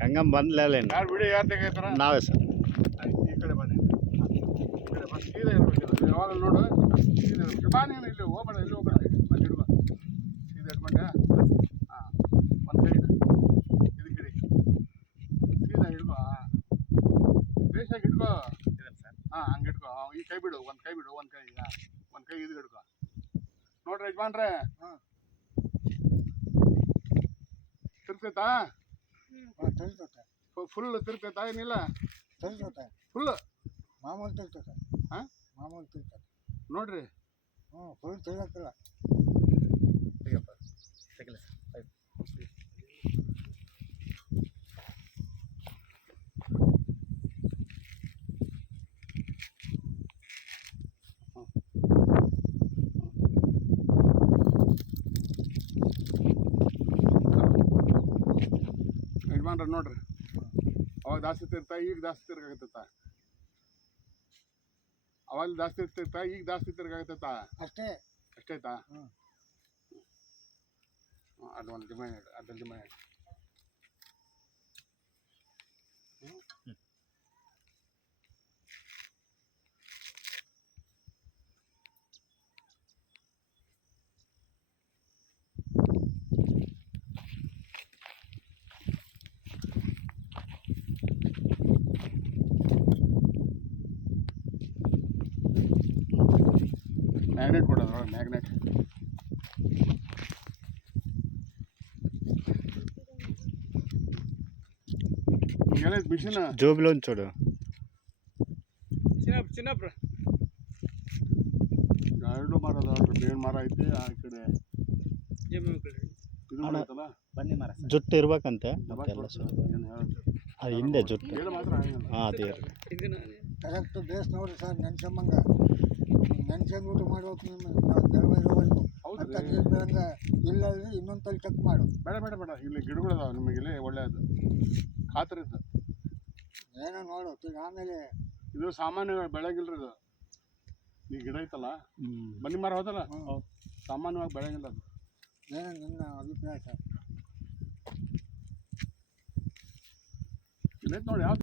ಗಂಗಮ್ಮ ಬಂದ್ಲೇನು ಯಾರು ಬಿಡಿ ಯಾರು ತೆಗಿತಾರ ನಾವೇ ಸರ್ ಈ ಕಡೆ ಬನ್ನಿ ಈ ಕಡೆ ಬಂದು ಸೀದಾ ಇರಬೇಕು ಯಾವಾಗ ನೋಡು ಸೀದಾ ಇರಬೇಕು ಬಾ ನೀನು ಇಲ್ಲಿ ಹೋಗ್ಬೇಡ ಇಲ್ಲಿ ಹೋಗ್ಬೇಡ ಬಂದು ಹಿಡ್ಕೊ ಸೀದಾ ಇಟ್ಕೊಂಡೆ ಹಾಂ ಒಂದು ಕೈ ಇದಕ್ಕೆ ಹಿಡಿ ಸೀದಾ ಹಿಡ್ಕೊ ಬೇಸಾಗಿ ಹಿಡ್ಕೊ ಹಾಂ ಹಂಗೆ ಹಿಡ್ಕೊ ಈ ಕೈ ಬಿಡು ಒಂದು ಕೈ ಬಿಡು ಒಂದು ಕೈ ಒಂದು ಕೈ ಇದು ಹಿಡ್ಕೊ ನೋಡ್ರಿ ಯಜಮಾನ್ರೆ ಹಾಂ ತಿರ್ತೈತಾ ತಿರ್ತೈತೆ ಫುಲ್ ತಿರ್ತೈತಾ ಏನಿಲ್ಲ ತಿರ್ತೈತೆ ಫುಲ್ ಮಾಮೂಲು ತಿರ್ತೈತೆ ಹಾಂ ಮಾಮೂಲು ತಿರ್ತೈತೆ ನೋಡ್ರಿ ಫುಲ್ ತಿರ್ಗಕ್ಕಿಲ್ಲ ತೆಗಿಯಪ್ಪ ತೆಗಿಲ್ಲ ಸರ್ ಯಜಮಾನ್ರ ನೋಡ್ರಿ ಅವಾಗ ಜಾಸ್ತಿ ತಿರ್ತಾ ಈಗ ಜಾಸ್ತಿ ತಿರ್ಗಾಗತ್ತ ಅವಾಗ ಜಾಸ್ತಿ ತಿರ್ತಾ ಈಗ ಜಾಸ್ತಿ ತಿರ್ಗಾಗತ್ತ ಅಷ್ಟೇ ಅಷ್ಟೈತಾ ಅದು ಒಂದು ಡಿಮ್ಯಾಂಡ್ ಅದ್ರಲ್ಲಿ ಡಿಮ್ಯಾಂಡ್ ಮ್ಯಾಗ್ನೆಟ್ ಕೊಡೋದು ಮ್ಯಾಗ್ನೆಟ್ ఇంకేనా మిషన్ జోబులోని చూడు చిన్నప్పుడు ಎರಡು ಮರದ ಬೇವಿನ ಮರ ಐತಿ ಆ ಕಡೆ ಇದು ಐತಲ್ಲ ಬನ್ನಿ ಮರ ಜುಟ್ಟು ಇರ್ಬೇಕಂತೆ ಅದು ಹಿಂದೆ ಜುಟ್ಟು ಹಾಂ ಅದೇ ಕರೆಕ್ಟ್ ಬೇಸ್ ನೋಡ್ರಿ ಸರ್ ನೆನ್ಸಂಬಂಗ ನೆನ್ಸಂದ್ಬಿಟ್ಟು ಮಾಡ್ಬೇಕು ನಿಮ್ಮ ಬೆಳಗ್ಗೆ ಇಲ್ಲ ಇನ್ನೊಂದು ತಲೆ ಚೆಕ್ ಮಾಡು ಬೇಡ ಬೇಡ ಬೇಡ ಇಲ್ಲಿ ಗಿಡಗಳದಾವ ನಿಮಗೆ ಇಲ್ಲಿ ಒಳ್ಳೆಯದು ಖಾತರಿದ್ದು ಏನೋ ನೋಡು ಆಮೇಲೆ ಇದು ಸಾಮಾನ್ಯ ಬೆಳೆಗಿಲ್ರಿ ಇದು ಈ ಗಿಡ ಐತಲ್ಲ ಬನ್ನಿ ಮರ ಹೋದಲ್ಲ ಸಾಮಾನ್ಯವಾಗಿ ಬೆಳೆಗಿಲ್ಲ ಅದು ಏನೋ ನಿನ್ನ ಅಭಿಪ್ರಾಯ ಸರ್ ಇಲ್ಲ ನೋಡಿ ಯಾವ